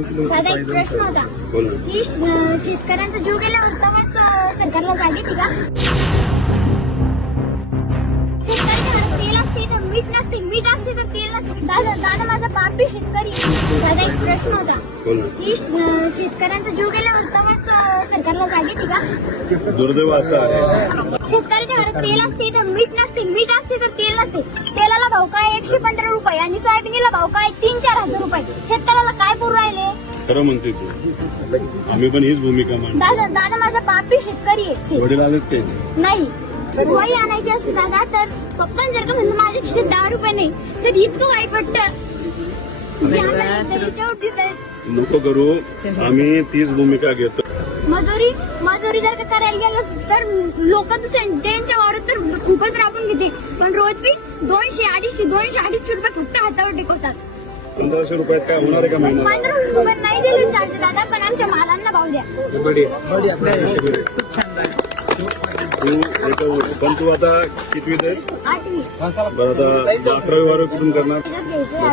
दादा एक प्रश्न होता की शेतकऱ्यांचा जीव गेल्यावर तेव्हाच सरकारला जाग येते का? शेतकऱ्याच्या घरात तेल असते तर मीठ नसते, मीठ असते तर तेल नसते. दादा माझा बाप बी शेतकरी. दादा एक प्रश्न होता की शेतकऱ्यांचा जीव गेल्यावर तेव्हाच सरकारला जाग येते का? दुर्दैव असं आहे. शेतकऱ्याच्या घरात तेल असते तर मीठ नसते, मीठ असते तर तेल नसते. तेलाला भाव काय 115 रुपये आणि सोयाबीनला भाव काय 3-4 हजार रुपये. शेतकऱ्याला काय पुरू राहिले? खरं म्हणते तू, आम्ही पण हीच भूमिका मांडतो. दादा माझा बाप बी शेतकरी आहे. वडील आलेत ते नाही वही आणायची असते दादा तर पप्पा जर का म्हणलं माझ्या खिशात 10 रुपये नाही तर इतकं वाईट वाटतं. नको करू, आम्ही तीच भूमिका घेतो. मजुरी जर का करायला गेलं तर लोक त्यांच्या वावरात तर खूपच राबून घेते, पण रोज बी 200-250 रुपये फक्त हातावर टेकवतात. 1500 रुपयात काय होणार आहे का महिना? 1500 रुपये नाही दिले चालते दादा, पण आमच्या मालांना भाव द्या. पण तू आता कितवी आहेस? 8वी. बरं, आता 11वी वार कुठून करणार?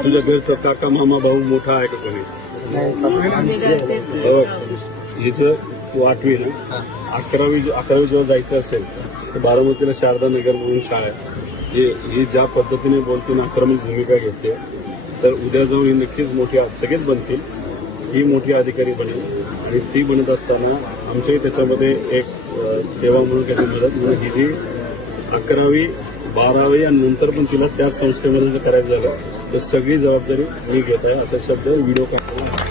तुझ्या घरचा काका मामा भाऊ मोठा आहे का कोणी? हिचं तू 8वी ना, 11वी जेव्हा जायचं असेल तर बारामतीला शारदा नगर म्हणून शाळा आहे. ही ज्या पद्धतीने बोलते आक्रमक भूमिका घेते तर उद्या जाऊन ही नक्कीच मोठी, सगळेच बनतील, ही मोठी अधिकारी बनेल. आणि ती बनत असताना आमच्याही त्याच्यामध्ये एक सेवा म्हणून काही मदत म्हणून ही जी 11वी 12वी आणि नंतर पण तिला त्याच संस्थेमध्ये जर करायचं झालं तर सगळी जबाबदारी मी घेत आहे असा शब्द व्हिडिओ काढताना